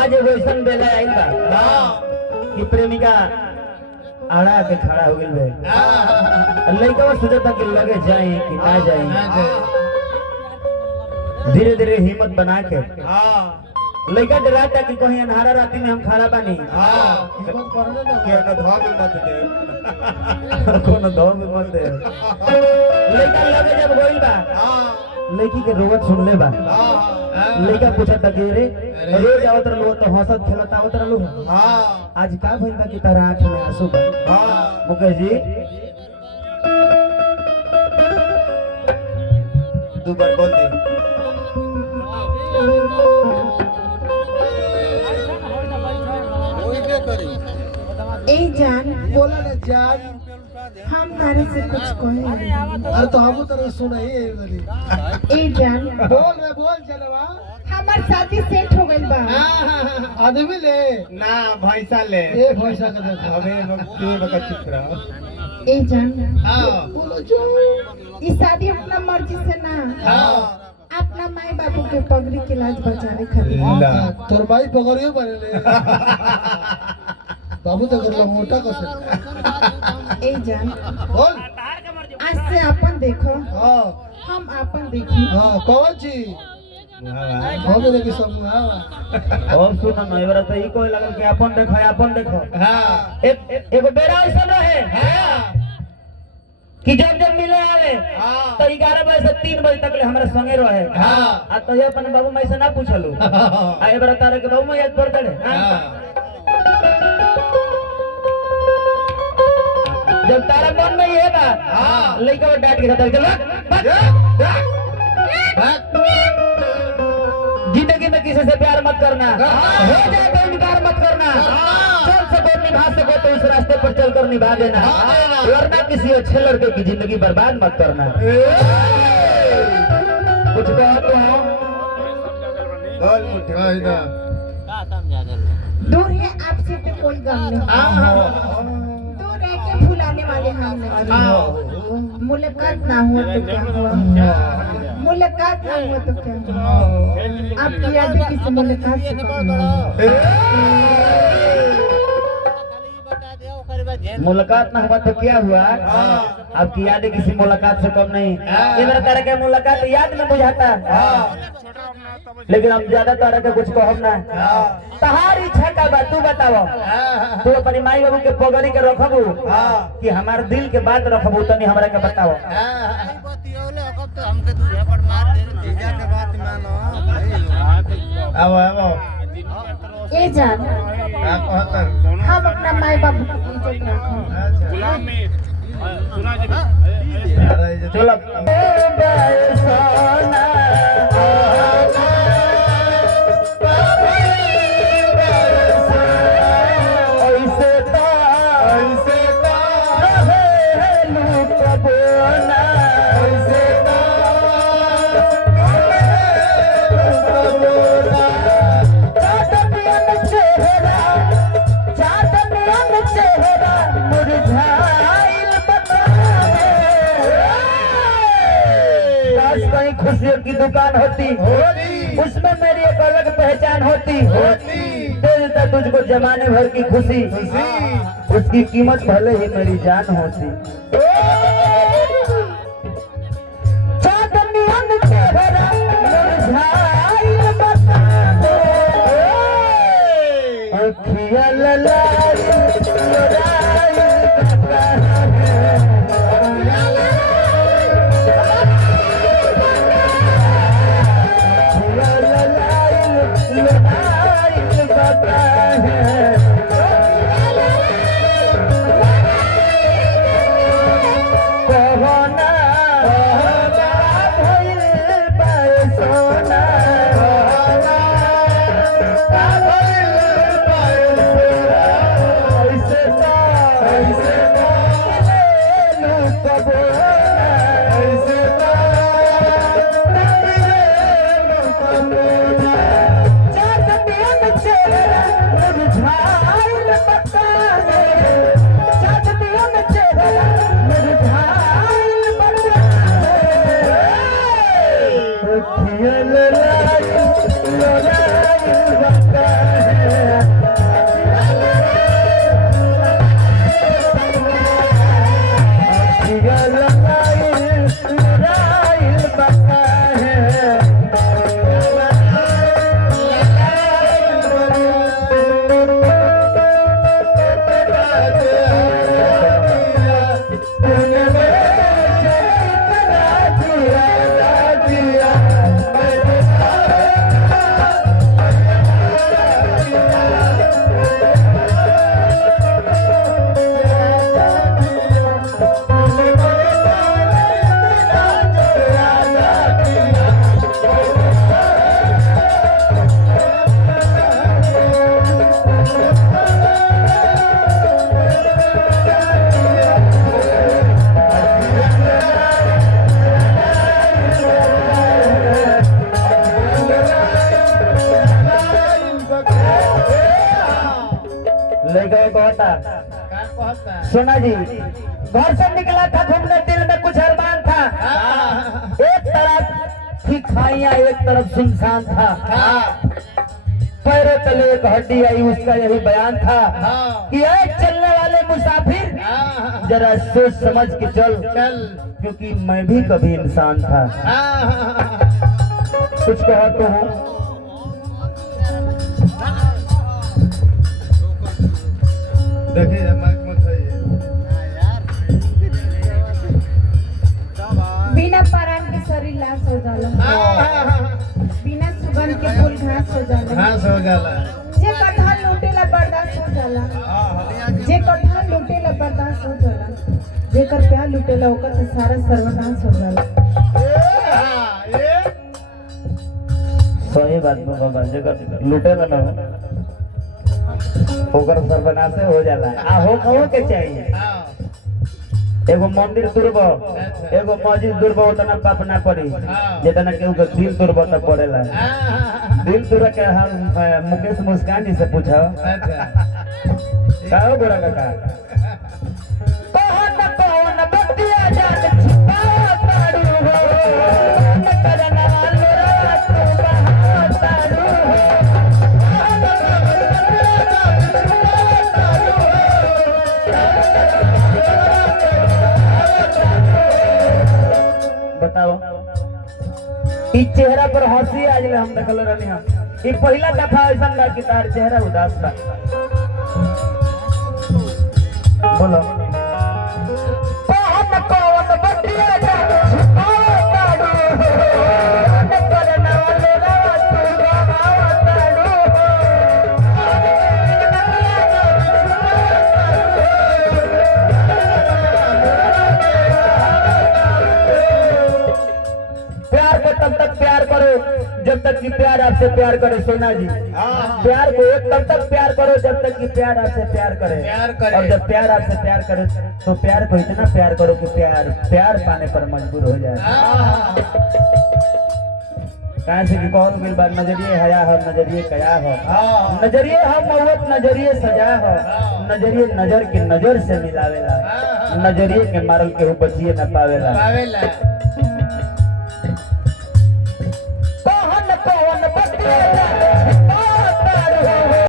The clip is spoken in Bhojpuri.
आज एगो ऐसा बेला आइल बा कि प्रेमिका आड़ा के खड़ा हो गइल बे। लइका सोचता कि लगे जाए कि ना जाए। धीरे धीरे हिम्मत बना के लइका डराता कि कहीं अन्हारा राती में हम खड़ा बानी। हिम्मत करने ना के ना धाग ना दे कोनो दो में मत दे। लइका लगे जब गइल बा लड़की के रोवत सुन ले बा। लड़का पूछा था कि रे रोज आवत रहलो तो हंसत खेलत आवत रहलो। आज का भइल बा कि तारा आंख में आंसू बा? मुकेश जी दो बार बोल दे। ए जान बोला ना जान हम तारे से कुछ कहे। अरे तो हम तो सुना ही ए जान बोल चलवा हमार शादी सेट हो गइल बा। आदमी ले ना भैंसा ले ए भैंसा का देखा अबे तू बका चुप रह। ए जान बोलो जो इस शादी अपना मर्जी से ना अपना माई बाबू के पगड़ी के लाज बचाने खातिर। तोर भाई पकड़ियो बने ले बाबू तो कर लो मोटा कसे। ए जान बोल आज से अपन देखो हां हम अपन देखी। हां कौन जी हम देखी सब हां अब सुन न एबरा तो ई कोई लगल कि अपन देखो हां एगो बेरा ऐसा रहे कि जब जब मिले आवे तो 11 बजे से 3 बजे तक ले हमरा संगे रहे। आ तो ये अपन बाबू माई से ना पूछलू आ एबरा तारे के बाबू माई याद पड़ तड़े। जब तारा मन में ये बा लइका डांट के खतर चल जिंदगी में किसी से प्यार मत करना। हो जाए तो इनकार मत करना। चल सको निभा सको तो इस रास्ते पर चलकर निभा देना। वरना किसी अच्छे लड़के की जिंदगी बर्बाद मत करना। कुछ कहो तो बोल मुठा इधर दूर है आपसे तो कोई गम नहीं। दूर रह के भुलाने वाले हम नहीं। मुलाकात ना हुआ तो क्या हुआ, मुलाकात ना हुआ तो क्या हुआ। आपकी यादें किसी मुलाकात से कम नहीं। मुलाकात ना हुआ तो क्या हुआ? आपकी यादें किसी मुलाकात से कम नहीं। इधर तरह के मुलाकात याद में बुझाता लेकिन हम ज्यादा तरह के कुछ कहब ना। तहार इच्छा का बात तू बताओ। तू अपनी माई बाबू के पगड़ी के रखबू कि हमार दिल के बात रखबू तनी हमरा के बताओ। अब ए जान आप कहतर हम अपना माई बाबू की इज्जत रखो। चलो खुशियों की दुकान होती उसमें मेरी एक अलग पहचान होती। दे देता तुझको जमाने भर की खुशी उसकी कीमत भले ही मेरी जान होती। लड़का कहता का कहता सोना जी घर से निकला था घूमने, दिल में कुछ अरमान था। एक तरफ थी खाइयां, एक तरफ सुनसान था। पैरों तले एक हड्डी आई, उसका यही बयान था कि ऐ चलने वाले मुसाफिर जरा सोच समझ के चल, क्योंकि मैं भी कभी इंसान था। कुछ कहा तो हूँ। देखिए माइक मत है बिना परान के शरीर लाश हो जाला, बिना सुगंध के फूल घास हो जाला, घास हो जाला जे कटहल लूटेला बर्दाश्त हो जाला, जे कटहल लूटेला बर्दाश्त हो जाला, जेकर प्यार लूटेला ओकर तो सारा सर्वनाश हो जाला। सही बात में बाबा, जगह लूटेगा ना ओकर सर्वनाश हो जाला। आ हो कहो के चाहिए। एगो मंदिर दुर्ब, एगो मस्जिद दुर्ब, उतना पाप ना पड़ी जितना के ऊपर दिल दुर्ब तक पड़ेला। दिल दुर्ब के हम मुकेश मुस्कान जी से पूछो। कहो गोरा काका कौन कौन बतिया जान छिपावा तारू हो, करना वालो तू बहा तारू हो। बताओ ई चेहरा पर हंसी आज ले हम देखल रहनी हम। ई पहला दफा ऐसा बा कि तार चेहरा उदास बा। बोलो कौन कौन बतिया जान छिपावा तारू हो, करना वाले तू बहा तारू प्यार को तब तक प्यार करो जब तक कि प्यार आपसे प्यार करे। सोना जी प्यार को तब तक प्यार करो जब तक कि प्यार आपसे प्यार करे। और जब प्यार आपसे प्यार करे तो प्यार को इतना प्यार करो कि प्यार पाने पर मजबूर हो जाए। कहाँ से कि कौन मिल बात नजरिए हया हो, नजरिए कया हो, नजरिए हम मौत, नजरिए सजा हो, नजरिए नजर के नजर से मिलावेला, नजरिए के मारल के बचिए न पावेला। कौन कौन बतिया